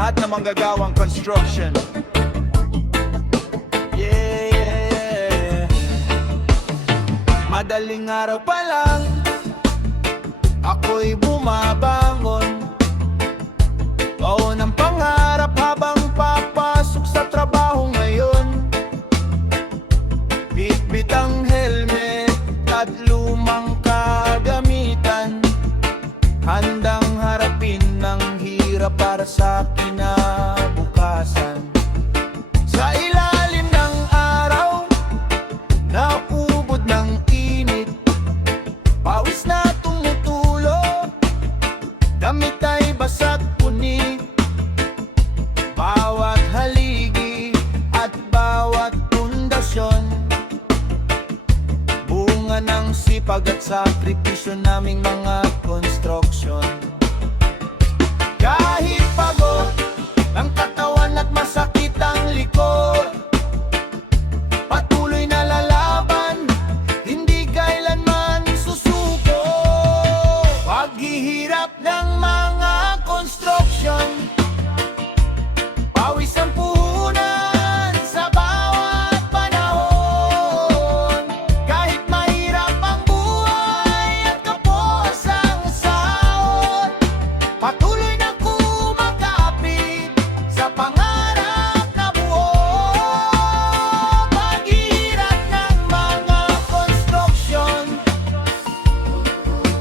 lahat ng manggagawang construction. Yeah. Madaling araw pa lang ako'y bumabangon, baon ng pangarap habang papasok sa trabaho ngayon. Bitbit ang helmet at lumang kagamitan, handang harapin ng hirap para sa kinabukasan. Sa ilalim ng araw, naubod ng init, pawis na tumutulo, damit ay basa't punit. Bawat haligi at bawat pundasyon, bunga ng sipag at sakripisyo naming mga construction. Kahit pagod ang katawan at masakit ang likod, patuloy na lalaban, hindi kailanman susuko. Paghihirap ng mga construction, pawis ang puhunan sa bawat panahon. Kahit mahirap ang buhay at kapos ang sahod, patuloy na kumakapit sa pangarap na buo. Paghihirap ng mga construction,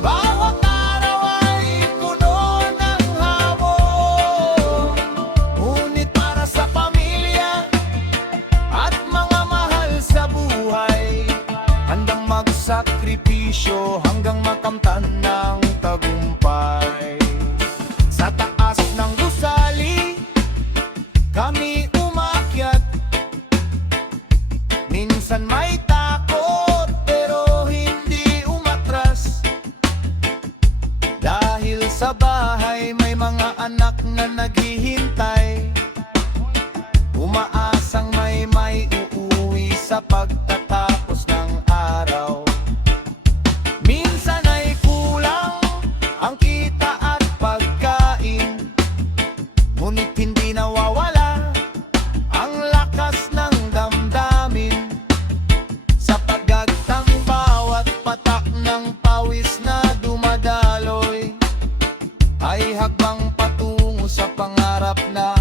bawat araw ay puno ng hamon. Ngunit para sa pamilya at mga mahal sa buhay, handang magsakripisyo hanggang makamtan ng tagumpay. Sa taas ng gusali kami umakyat, minsan may takot pero hindi umatras. Dahil sa bahay may mga anak na naghihintay, umaasang may uuwi sa pagtatapos ng araw. Minsan ay kulang ang kita at pagkain, ngunit hindi nawawala ang lakas ng damdamin. Sa pagagtang bawat patak ng pawis na dumadaloy, ay hagbang patungo sa pangarap na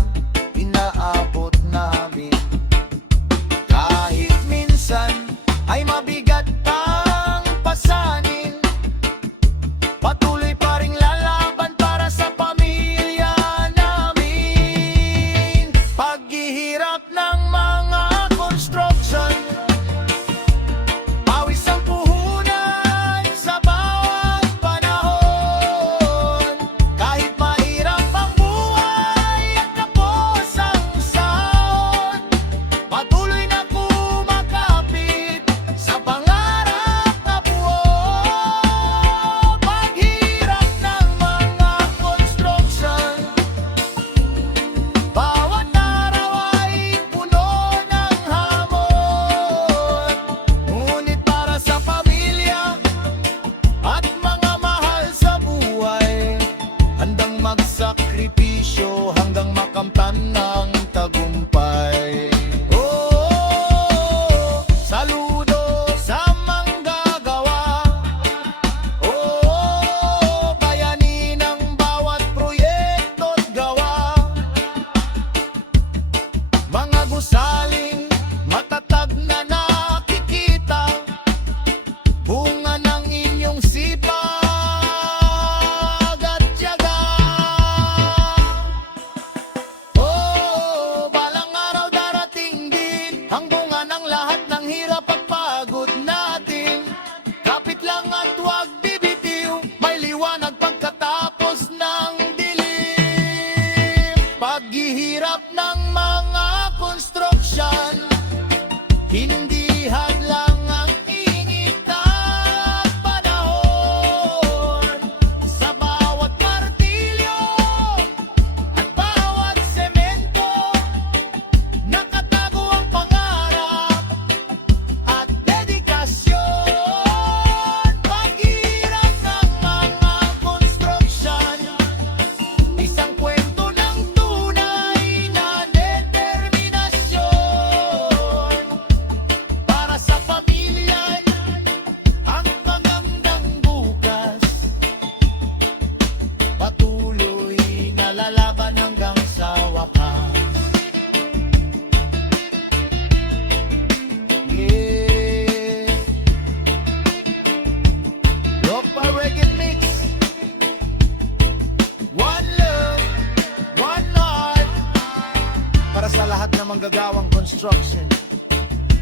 manggagawang construction.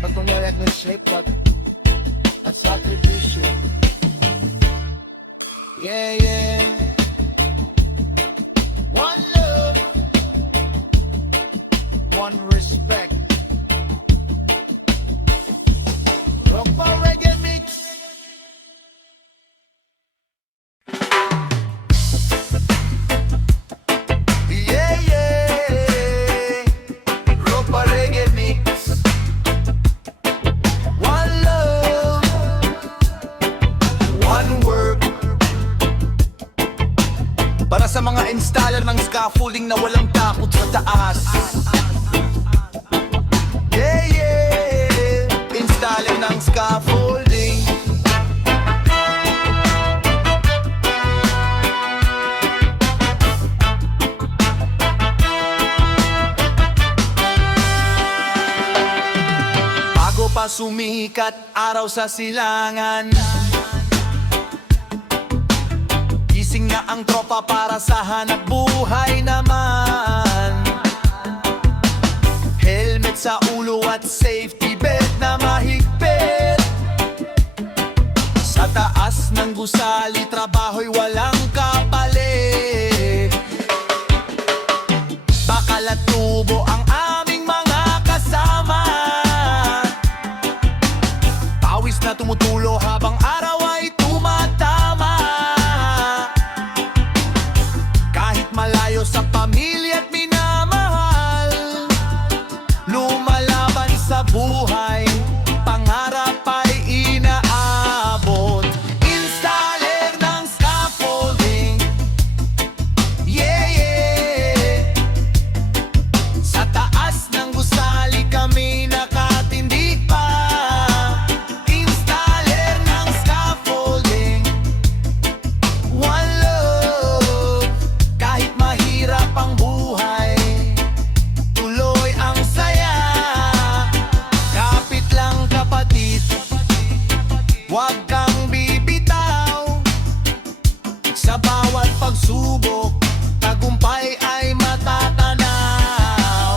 Patuloy at nagsipag at sakripisyo. Yeah, yeah. One love, one respect. Rock for reggae mix. Yeah, yeah. Rock for reggae mix. One love, one work. Para sa mga installer ng scaffolding na walang takot sa taas. Yeah, yeah. Installer ng scaffolding. Bago pa sumikat araw sa silangan, gising na ang tropa para sa hanap buhay naman. Helmet sa ulo at safety belt na mahigpit. Sa taas ng gusali, trabaho'y walang kapalit. Bakal at tubo ang aming mga kasama. Pawis na tumutulo habang araw ay tumatama. Kahit malayo sa pamilya at minamahal, lumalaban sa buhay, pangarap ay inaabot. Installer ng scaffolding. Yeah, yeah. Sa taas ng gusali kami nakatindig pa. Installer ng scaffolding. One love. Kahit mahirap ang buhay, tuloy ang saya. Kapit lang kapatid, huwag kang bibitaw. Sa bawat pagsubok, tagumpay ay matatanaw.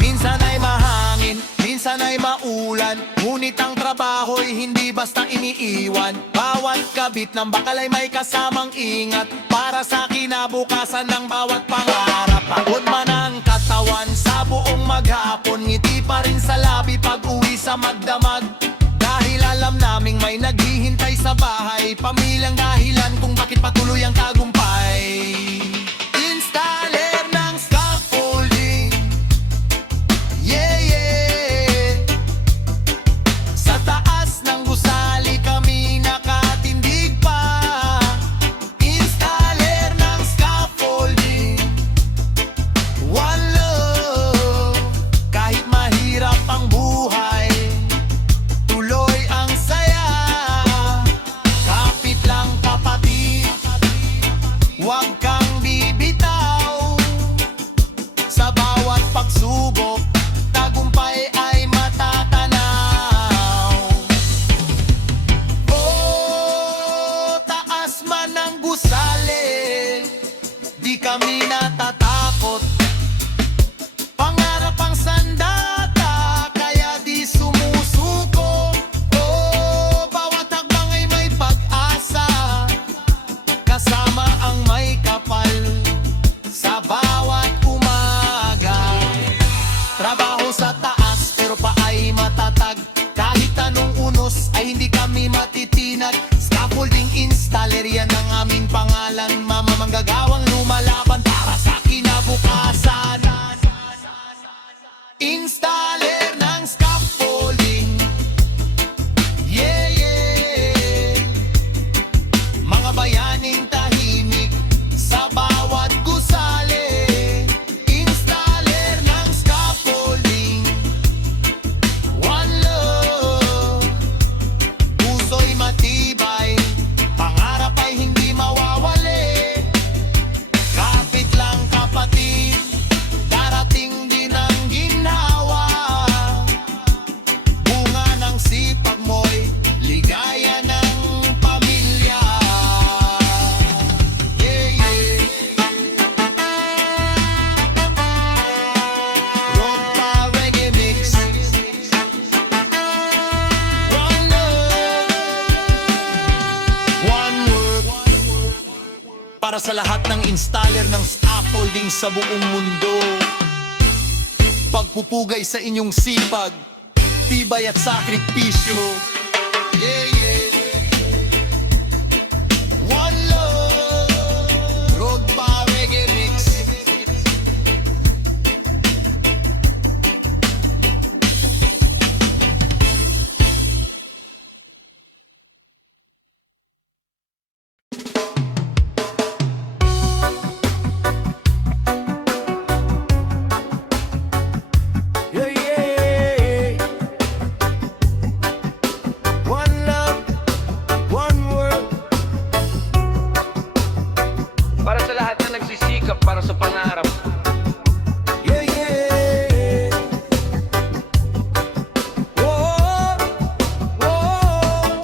Minsan ay mahangin, minsan ay maulan, ngunit ang trabaho'y hindi basta iniiwan. Bawat kabit ng bakal ay may kasamang ingat, para sa kinabukasan ng bawat pangarap. Pagod man ang katawan sa buong maghapon, ngiti pa rin sa labi pag uwi sa magdamag. Dahil alam naming may naghihintay sa bahay, pamilyang dahilan kung bakit patuloy ang tagumpay. Installer ng scaffolding. Yeah, yeah. Sa taas ng gusali kami nakatindig pa. Installer ng scaffolding. One love. Kahit mahirap ang buhay, tuloy ang saya. Kapit lang kapatid, huwag kang bibitaw. Sa bawat pagsubok, tagumpay ay matatanaw. Oh, taas man ang gusali, di kami natatakot. Pangarap ang sandata, kaya di sumusuko. Oh, bawat hakbang ay may pag-asa, kasama ang may kapal sa bawat umaga. Trabaho sa taas pero pa ay matatag, kahit anong unos ay hindi kami matitinag. Scaffolding installer, yan ang aming pangalan. Mamamanggagawang lumalaban para sa para sa lahat ng installer ng scaffolding sa buong mundo. Pagpupugay sa inyong sipag, tibay at sakripisyo. Yeah, yeah. One love, Road Pa Reggae Mix. Yeah, yeah. One love, one world. Para sa lahat na nagsisikap para sa pangarap. Yeah, yeah. Whoa, whoa.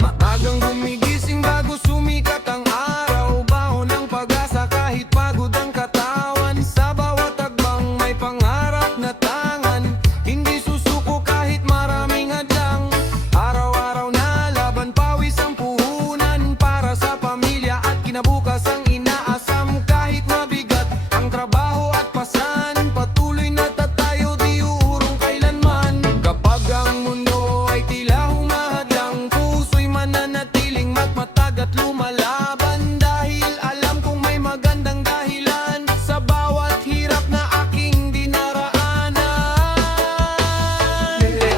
Maagang gumigising bago sumikat ang araw. Baon ng pag-asa kahit pagod ang katawan. Sa bawat tagbang may pangarap na tangan. Hindi susuko kahit maraming hadlang. Araw-araw na laban, pawis ang puhunan. Para sa pamilya at kinabukas ang inaasam. Kahit mabigat ang trabaho at pasan, patuloy na tatayo, di uurong kailanman. Kapag ang mundo ay tila humahadlang, puso'y mananatiling matmatag at lumalaban. Dahil alam kong may magandang dahilan sa bawat hirap na aking dinaraanan.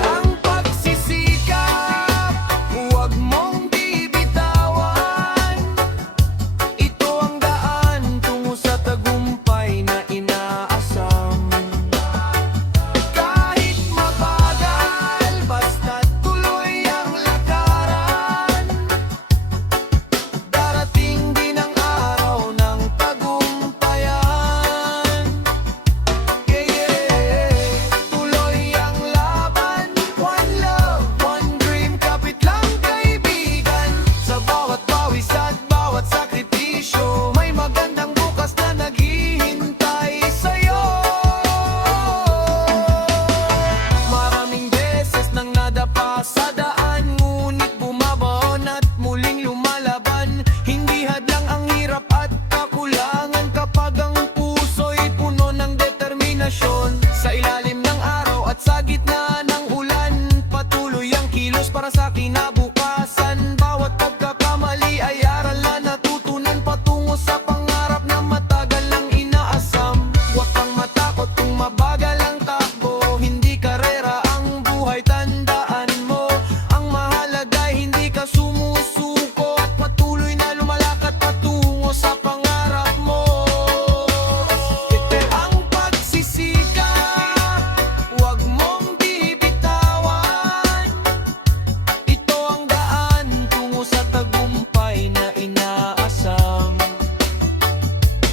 Ang pagsisikap, huwag mong bibitawan. Ito ang daan tungo sa tagumpay na inaasam. Kahit mabagal, basta't tuloy ang lakaran. Darating din ang araw ng tagumpayan. Yeah, yeah. Tuloy ang laban. One love, one dream. Kapit lang kaibigan. Sa bawat pawis at bawat sakripisyo, may magandang bukas na naghihintay sa'yo. Maraming beses nang nadapa sa daan, ngunit bumabaon at muling lumalaban. Hindi hadlang ang hirap at kakulangan kapag ang puso'y puno ng determinasyon. Sa ilalim ng araw at sa gitna ng ulan, patuloy ang kilos para sa kinabukasan. Bawat pagkakamali ay aral na natutunan patungo sa pangarap na matagal nang inaasam. Huwag kang matakot kung mabagal ang takbo, hindi karera ang buhay, tandaan mo. Ang mahalaga ay hindi ka sumusuko at patuloy na lumalakad patungo sa pangarap mo. Ang pagsisikap, huwag mong bibitawan. Ito ang daan tungo sa tagumpay na inaasam.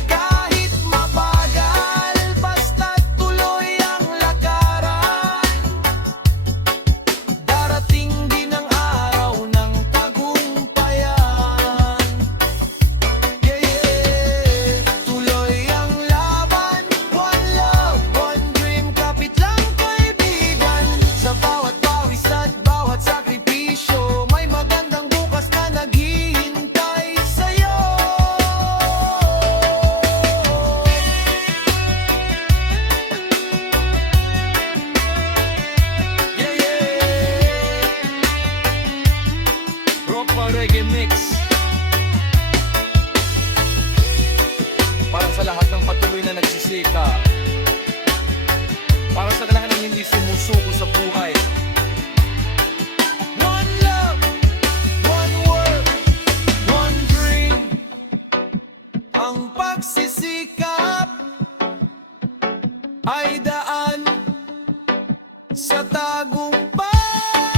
Kahit mabagal, basta't tuloy ang lakaran. Darating din ang araw ng tagumpayan. Yeah, yeah. Tuloy ang laban. One love, one dream. Kapit lang kaibigan. Sa bawat pawis at bawat sakripisyo, may magandang bukas na naghihintay sa'yo. Yeah, yeah. Road Pa Reggae Mix. Para sa lahat ng patuloy na nagsisikap. Para sa lahat ng hindi sumusuko sa buhay. One love, one world, one dream. Ang pagsisikap ay daan sa tagumpay.